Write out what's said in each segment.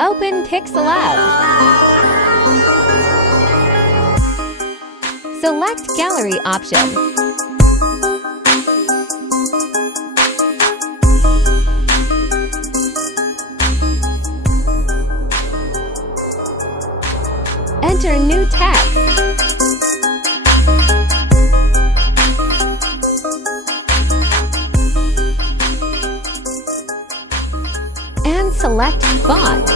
Open Pixel. Select Gallery option. Enter new text. And select font.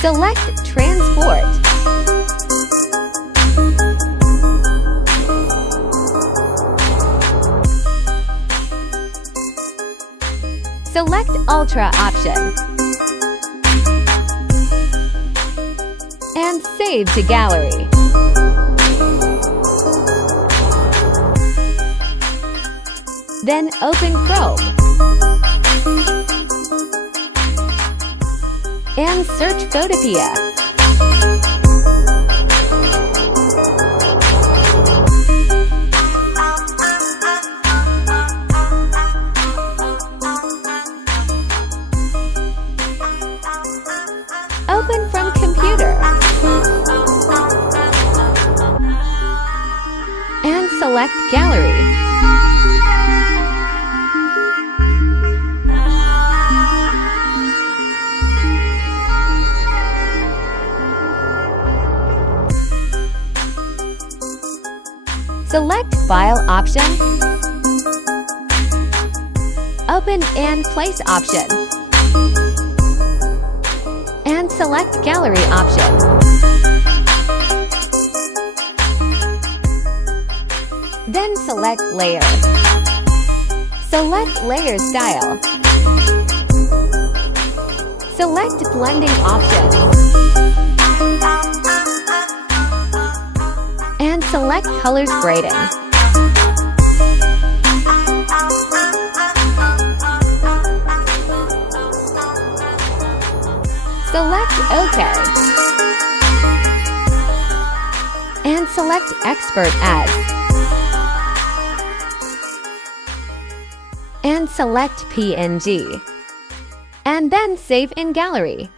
Select Transport. Select Ultra option. And save to gallery. Then open Chrome. And search Photopea. Open from computer. And select Gallery. Select File option. Open and Place option. And select Gallery option. Then select Layer. Select Layer Style. Select Blending option. And select Colors Grading. Select OK. And select Export As. And select PNG. And then save in Gallery.